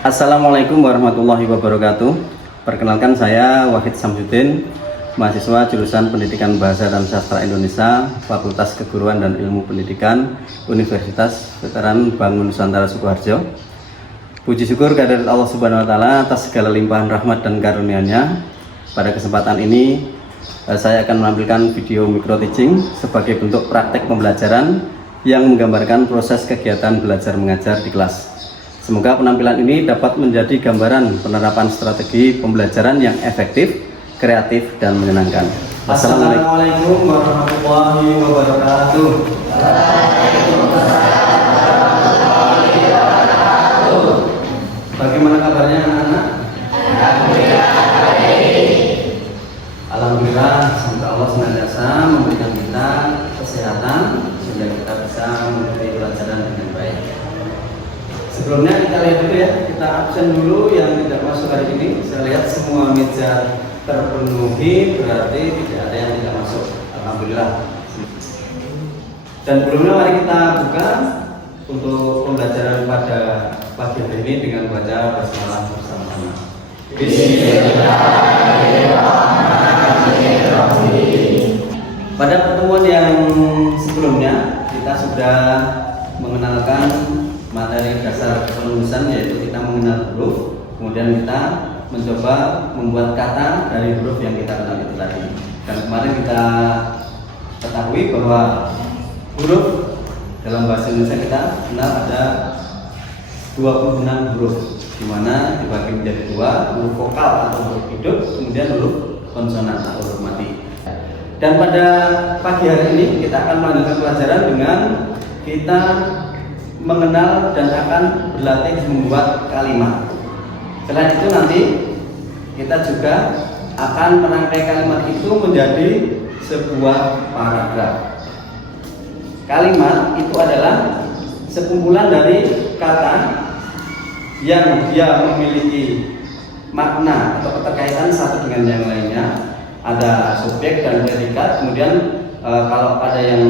Assalamualaikum warahmatullahi wabarakatuh. Perkenalkan, saya Wahid Samsudin, mahasiswa jurusan Pendidikan Bahasa dan Sastra Indonesia, Fakultas Keguruan dan Ilmu Pendidikan, Universitas Veteran Bangun Nusantara Sukoharjo. Puji syukur kehadirat Allah Subhanahu wa Ta'ala atas segala limpahan rahmat dan karunia-Nya. Pada kesempatan ini saya akan menampilkan video micro teaching sebagai bentuk praktek pembelajaran yang menggambarkan proses kegiatan belajar mengajar di kelas. Semoga penampilan ini dapat menjadi gambaran penerapan strategi pembelajaran yang efektif, kreatif, dan menyenangkan. Assalamualaikum warahmatullahi wabarakatuh. Bagaimana kabarnya anak-anak? Alhamdulillah, semoga Allah senantiasa memberikan kita kesehatan sehingga kita bisa mengikuti pelajaran dengan baik. Sebelumnya kita lihat dulu ya, kita absen dulu yang tidak masuk hari ini. Saya lihat semua meja terpenuhi, berarti tidak ada yang tidak masuk. Alhamdulillah. Dan sebelumnya mari kita buka untuk pembelajaran pada pagi hari ini dengan baca basmalah bersama-sama. Bismillahirrahmanirrahim. Pada pertemuan yang sebelumnya kita sudah mengenalkan materi dasar penulisan, yaitu kita mengenal huruf, kemudian kita mencoba membuat kata dari huruf yang kita kenal itu tadi. Dan kemarin kita ketahui bahwa huruf dalam bahasa Indonesia kita kenal ada 26 huruf, di mana dibagi menjadi dua, huruf vokal atau huruf hidup, kemudian huruf konsonan atau huruf mati. Dan pada pagi hari ini kita akan melanjutkan pelajaran dengan kita mengenal dan akan berlatih membuat kalimat. Selain itu nanti kita juga akan merangkai kalimat itu menjadi sebuah paragraf. Kalimat itu adalah sekumpulan dari kata yang dia memiliki makna atau keterkaitan satu dengan yang lainnya. Ada subjek dan predikat, kemudian kalau ada yang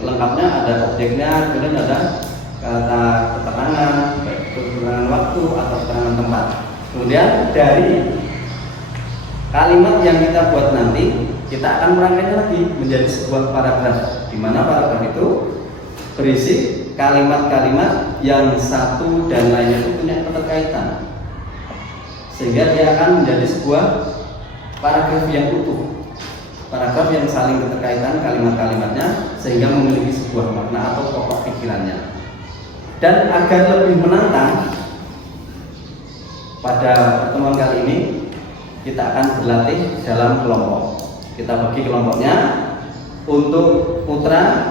lengkapnya ada objeknya, kemudian ada kata keterangan, keterangan waktu atau keterangan tempat. Kemudian dari kalimat yang kita buat nanti, kita akan merangkainya lagi menjadi sebuah paragraf, di mana paragraf itu berisi kalimat-kalimat yang satu dan lainnya itu punya keterkaitan, sehingga dia akan menjadi sebuah paragraf yang utuh, paragraf yang saling keterkaitan kalimat-kalimatnya sehingga memiliki sebuah makna atau pokok pikirannya. Dan agar lebih menantang, pada pertemuan kali ini kita akan berlatih dalam kelompok. Kita bagi kelompoknya untuk putra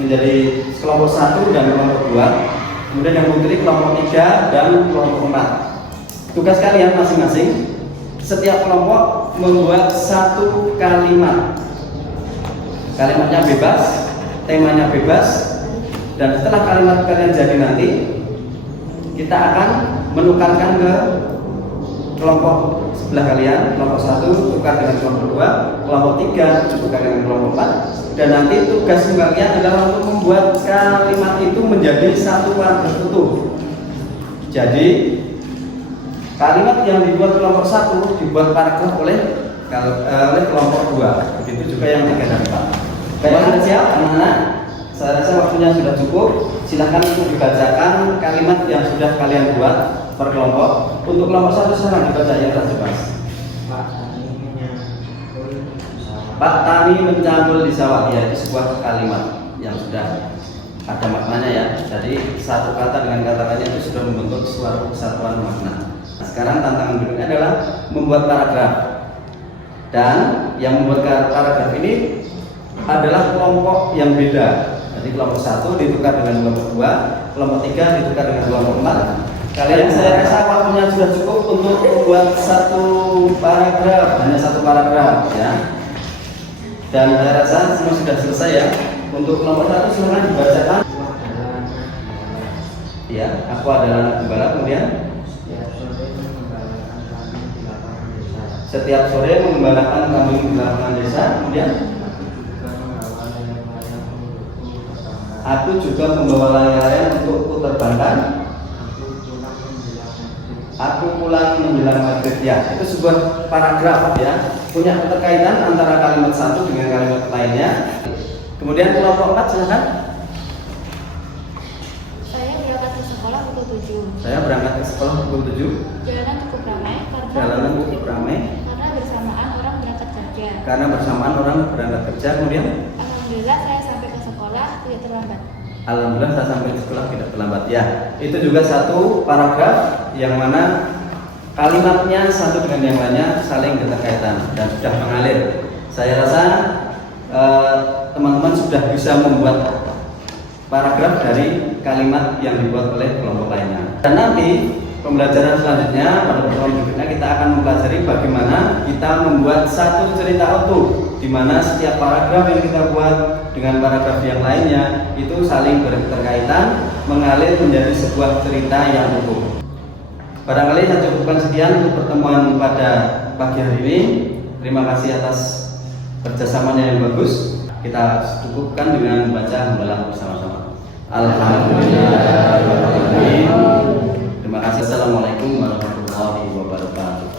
menjadi kelompok 1 dan kelompok 2, kemudian yang putri kelompok 3 dan kelompok 4. Tugas kalian masing-masing, setiap kelompok membuat satu kalimat. Kalimatnya bebas, temanya bebas. Dan setelah kalimat kalian jadi nanti, kita akan menukarkan ke kelompok sebelah kalian. Kelompok 1 tukar dengan kelompok 2, kelompok 3 tukar dengan kelompok 4. Dan nanti tugas kalian adalah untuk membuat kalimat itu menjadi satu paragraf utuh. Jadi kalimat yang dibuat kelompok 1 dibuat paragraf oleh kelompok 2. Begitu juga yang 3 dan 4. Baik, Anda siap anak-anak? Saya rasa waktunya sudah cukup. Silahkan untuk dibacakan kalimat yang sudah kalian buat per kelompok. Untuk kelompok 1 sekarang dibaca yang terjelas. Pak Tani mencabul di sawah. Ya, itu sebuah kalimat yang sudah ada maknanya ya. Jadi satu kata dengan kata lainnya itu sudah membentuk suatu kesatuan makna. Nah, sekarang tantangan berikutnya adalah membuat paragraf. Dan yang membuat paragraf ini adalah kelompok yang beda. Jadi kelompok 1 ditukar dengan kelompok 2, kelompok 3 ditukar dengan kelompok 4. Kalian, saya rasa waktunya sudah cukup untuk membuat satu paragraf, hanya satu paragraf ya. Dan saya rasa semua sudah selesai ya. Untuk kelompok 1 silakan dibacakan. Ya, aku adalah anak gembala, kemudian setiap sore mengembalakan kambing di lapangan desa, kemudian aku juga membawa layar-layar untuk putar bandan. aku pulang menjelang maghrib. Ya, itu sebuah paragraf ya, punya keterkaitan antara kalimat satu dengan kalimat lainnya. Kemudian kelompok 4 silakan. Saya berangkat ke sekolah pukul 7. Saya berangkat ke sekolah pukul 7. Jalanan cukup ramai karena bersamaan orang berangkat kerja. Kemudian Alhamdulillah saya sampai ke sekolah tidak terlambat. alhamdulillah saya sampai ke sekolah tidak terlambat. Ya, itu juga satu paragraf yang mana kalimatnya satu dengan yang lainnya saling keterkaitan dan sudah mengalir. Saya rasa teman-teman sudah bisa membuat paragraf dari kalimat yang dibuat oleh kelompok lainnya. Dan nanti pembelajaran selanjutnya pada pertemuan berikutnya kita akan mempelajari bagaimana kita membuat satu cerita utuh, di mana setiap paragraf yang kita buat dengan paragraf yang lainnya itu saling berketerkaitan, mengalir menjadi sebuah cerita yang utuh. Barangkali saya cukupkan sekian untuk pertemuan pada pagi hari ini. Terima kasih atas kerjasamanya yang bagus. Kita cukupkan dengan membaca hamdalah bersama-sama. Alhamdulillah. Terima kasih. Assalamualaikum warahmatullahi wabarakatuh.